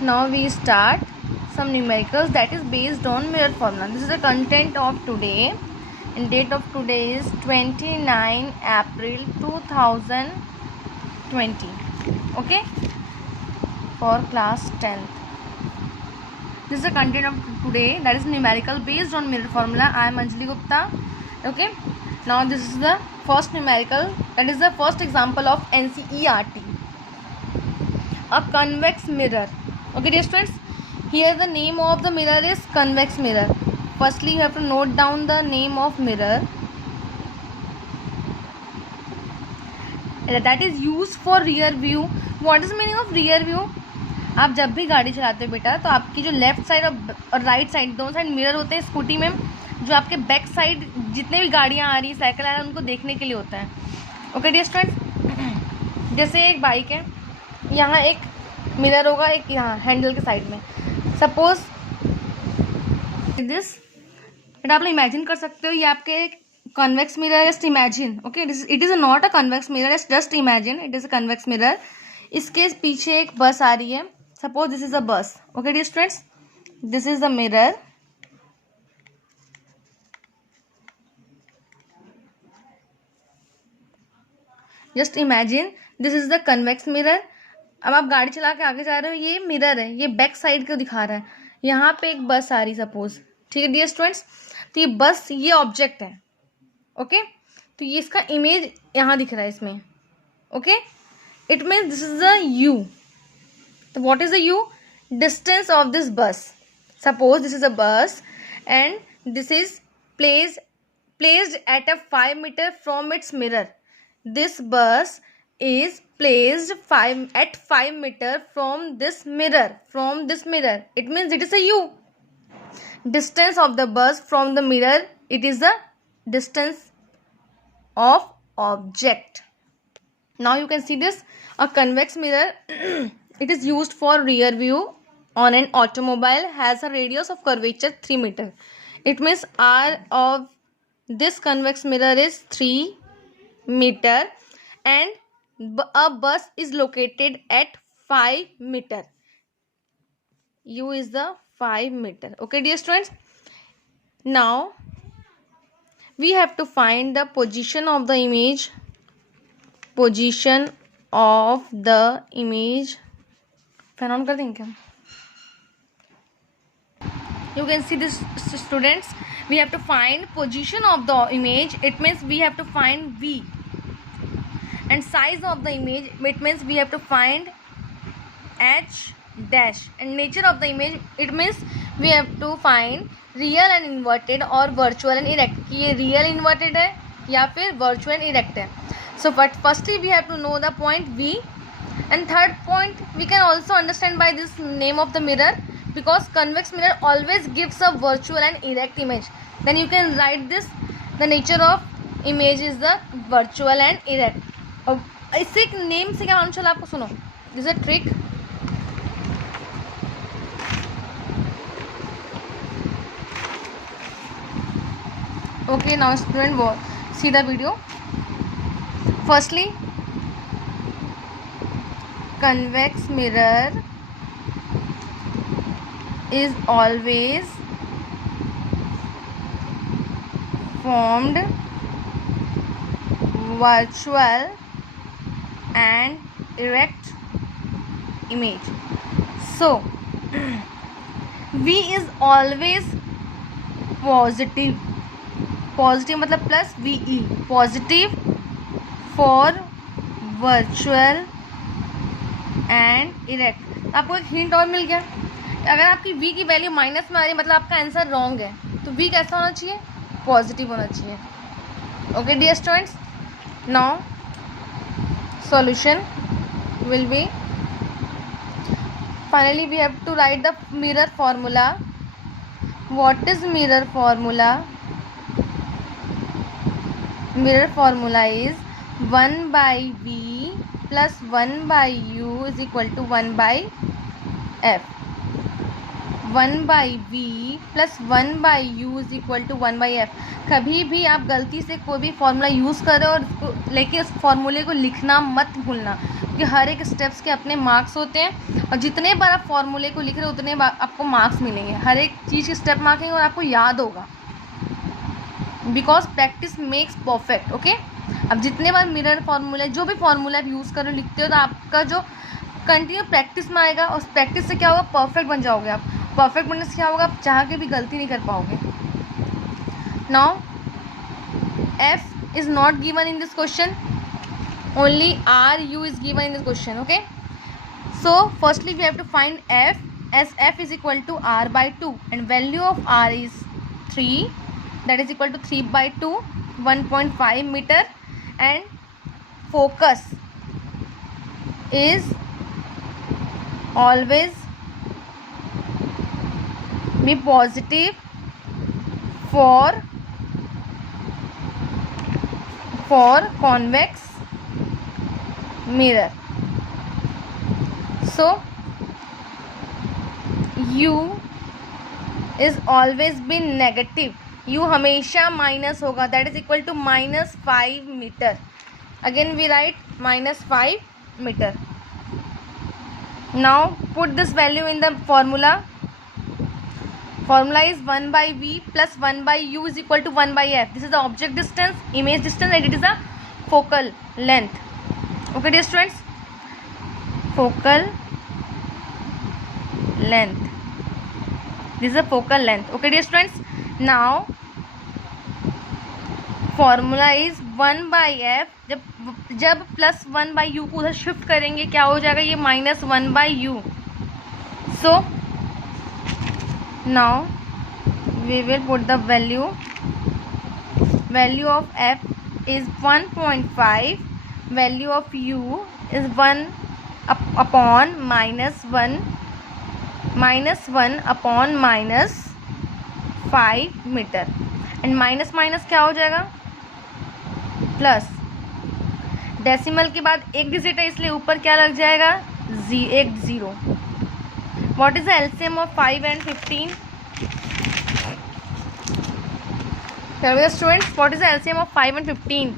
Now we start some numericals that is based on mirror formula. This is the content of today, and date of today is 29 April 2020. Okay, for class 10th. This is the content of today, that is numerical based on mirror formula. I am Anjali Gupta. Okay, now this is the first numerical, that is the first example of NCERT. A convex mirror. Okay dear students, here the name of the mirror is convex mirror. Firstly you have to note down the name of mirror, that is used for rear view. What is the meaning of rear view? आप जब भी गाड़ी चलाते हो बेटा, तो आपकी जो लेफ्ट साइड और राइट साइड दोनों साइड मिरर होते हैं स्कूटी में, जो आपके बैक साइड जितने भी गाड़ियाँ आ रही साइकिल आ रही है उनको देखने के लिए होता है. ओके डियर स्टूडेंट्स, जैसे एक बाइक है, यहाँ एक मिरर होगा, एक यहाँ हैंडल के साइड में. सपोज दिस, आप लोग इमेजिन कर सकते हो, ये आपके convex mirror. Just imagine. Okay, it is not a convex mirror, just imagine it is a convex mirror. इसके पीछे एक बस आ रही है. Suppose this is a bus. Okay dear students, this is the mirror. Just imagine this is the convex mirror. अब आप गाड़ी चला के आगे जा रहे हो, ये मिरर है, ये बैक साइड को दिखा रहा है. यहाँ पे एक बस आ रही सपोज. ठीक है डियर स्टूडेंट्स, तो ये बस, ये ऑब्जेक्ट है. ओके, तो ये इसका इमेज यहाँ दिख रहा है इसमें. Okay, it means this is the u. तो what is the u? Distance of this bus. Suppose this is a bus and this is placed at a 5 meter from its mirror. This bus is placed at 5 meter from this mirror. It means it is a U. Distance of the bus from the mirror, it is the distance of object. Now you can see this, a convex mirror. It is used for rear view on an automobile, has a radius of curvature 3 meter. It means R of this convex mirror is 3 meter and a bus is located at 5 meter. U is the 5 meter. Okay dear students, now we have to find the position of the image. Fan on कर देंगे क्या? You can see this students, we have to find position of the image. It means we have to find V. And size of the image, it means we have to find H dash. And nature of the image, it means we have to find real and inverted or virtual and erect. कि ये real inverted है या फिर virtual and erect है. So but firstly we have to know the point V. And third point we can also understand by this name of the mirror, because convex mirror always gives a virtual and erect image. Then you can write this, the nature of image is the virtual and erect. और इसे name से क्या मालूम चला आपको? सुनो, this is a trick. Okay, now student see the video. Firstly, convex mirror is always formed virtual and erect image. So V is always positive मतलब plus VE, positive for virtual and erect. आपको एक hint और मिल गया. अगर आपकी V की value minus में आ रही है, मतलब आपका आंसर रॉन्ग है. तो V कैसा होना चाहिए? पॉजिटिव होना चाहिए. Okay dear students, now solution will be, finally we have to write the mirror formula. What is mirror formula? Mirror formula is 1 by V plus 1 by U is equal to 1 by F. 1/v plus 1/u is equal to 1/f। कभी भी आप गलती से कोई भी formula use करें और लेकिन उस फॉर्मूले को लिखना मत भूलना, क्योंकि हर एक स्टेप्स के अपने मार्क्स होते हैं और जितने बार आप फॉर्मूले को लिख रहे हो उतने बार आपको मार्क्स मिलेंगे। हर एक चीज़ की स्टेप मार्किंग और आपको याद होगा, because practice makes perfect. Okay, अब जितने बार मिरर फार्मूला जो भी फार्मूला आप यूज़ करो लिखते हो तो आपका जो कंटिन्यू प्रैक्टिस में आएगा और प्रैक्टिस से क्या होगा, परफेक्ट बन जाओगे आप। परफेक्ट बनने से क्या होगा, आप चाह के भी गलती नहीं कर पाओगे। Now f is not given in this question, only ru is given in this question. Okay, so firstly we have to find f, as f is equal to r/2 and value of r is 3, that is equal to 3/2, 1.5 meter, and focus is always be positive for convex mirror. So u is always be negative, u हमेशा minus होगा, that is equal to -5 meter. Again we write -5 meter. Now put this value in the formula. Formula is 1/v plus 1/u is equal to 1/f. This is the object distance, image distance, and it is the focal length. Okay dear students, focal length, this is the focal length. Okay dear students, now formula is 1/f. जब plus 1/u को उधर shift करेंगे क्या हो जाएगा, ये -1/u. So now we will put the value of f is 1.5, value of u is 1 upon -1 upon -5 meter, and minus minus क्या हो जाएगा, प्लस. डेसिमल के बाद एक डिजिट है इसलिए ऊपर क्या लग जाएगा, एक 0. What is the LCM of 5 and 15? Tell me the students, what is the LCM of 5 and 15?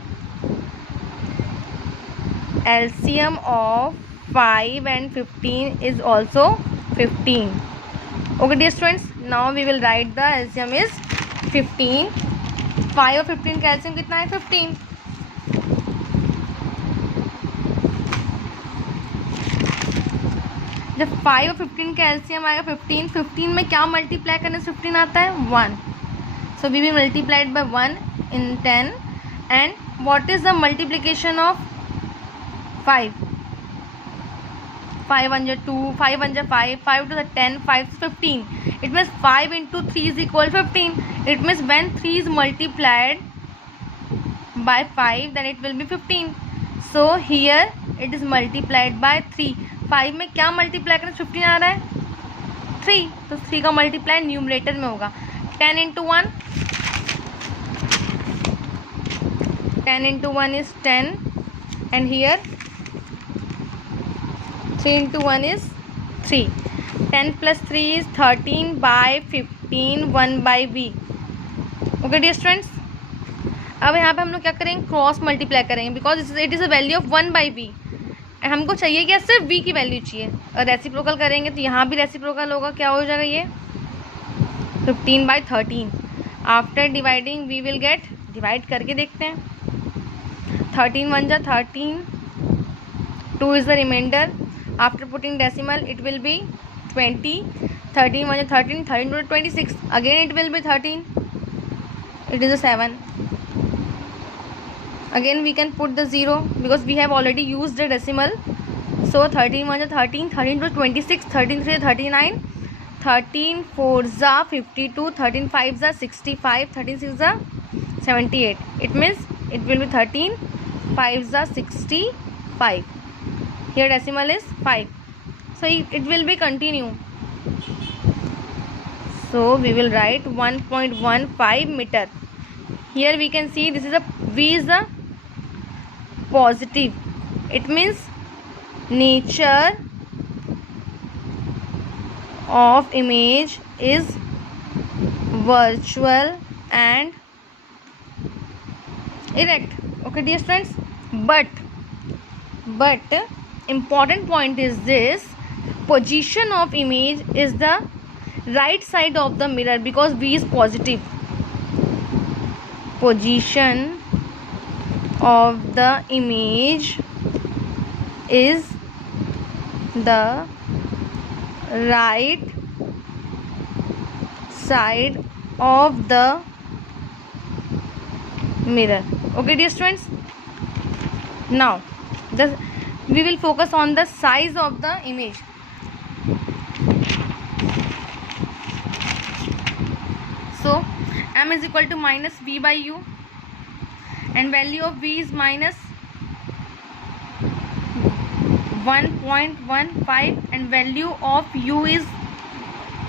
LCM of 5 and 15 is also 15. Okay dear students, now we will write the LCM is 15. 5 और 15 का LCM कितना है, 15. जब 5 और 15 का LCM आएगा 15 में क्या मल्टीप्लाई करने से 15 आता है, 1. So we will multiply it by 1 in 10. And what is the multiplication of 5? 5 1 2, 5 1 5, 5 to the 10, 5 is 15. It means 5 into 3 is equal to 15. It means when 3 is multiplied by 5 then it will be 15. So here it is multiplied by 3. 5 में क्या multiply करें, 15 आ रहा है, 3. तो 3 का multiply numerator में होगा. 10 into 1, 10 into 1 is 10, and here 3 into 1 is 3. 10 plus 3 is 13 by 15, 1/v. Okay dear students, अब यहाँ पे हम लोग क्या करेंगे, क्रॉस मल्टीप्लाई करेंगे, because it is a value of 1/v. हमको चाहिए क्या, सिर्फ v की वैल्यू चाहिए. और रेसिप्रोकल करेंगे तो यहाँ भी रेसिप्रोकल होगा, क्या हो जाएगा, ये 15 by 13. After dividing we will get, divide करके देखते हैं. 13 1 जा 13, 2 is the remainder. After putting decimal it will be 20. 13 1 जा 13, 13 to 26, again it will be 13, it is a 7. Again we can put the 0 because we have already used the decimal. So 13 1 ja 13, 13 to 26, 13 3 39, 13 4 जा 52, 13 5 जा 65, 13 6 जा 78. It means it will be 13 5 जा 65. Here decimal is 5. So it will be continue. So we will write 1.15 meter. Here we can see this is a V is a positive. It means nature of image is virtual and erect. Okay dear students, but important point is this: position of image is the right side of the mirror because V is positive. Position of the image is the right side of the mirror. Okay dear students, now we will focus on the size of the image. So m is equal to minus v by u, and value of v is minus 1.15 and value of u is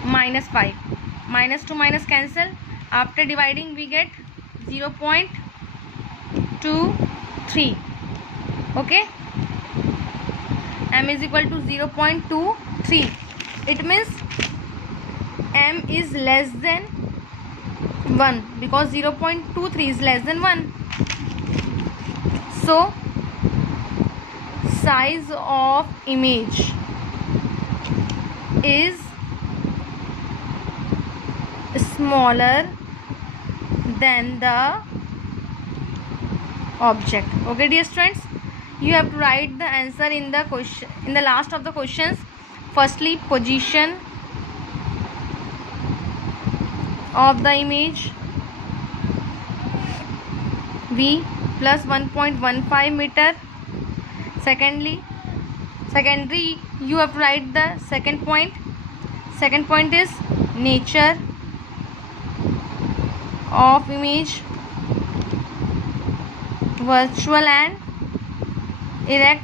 minus 5. Minus to minus cancel. After dividing we get 0.23. okay, m is equal to 0.23. it means m is less than 1 because 0.23 is less than 1. So size of image is smaller than the object. Okay dear students, you have to write the answer in the question, in the last of the questions. Firstly, position of the image v plus 1.15 meter. Secondary, you have to write the second point. Second point is nature of image, virtual and erect.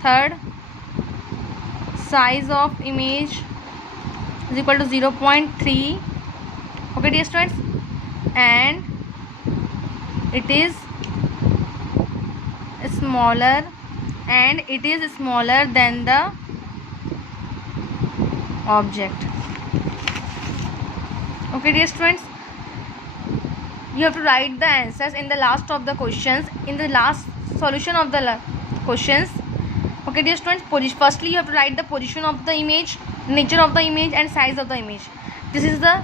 Third, size of image is equal to 0.3. okay dear students, and it is smaller than the object. Okay dear students, you have to write the answers in the last of the questions, in the last solution of the questions. Okay dear students, firstly you have to write the position of the image, nature of the image and size of the image. This is the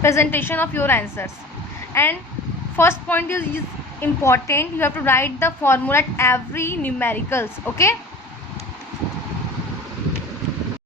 presentation of your answers. And first point is important, you have to write the formula at every numericals. Okay.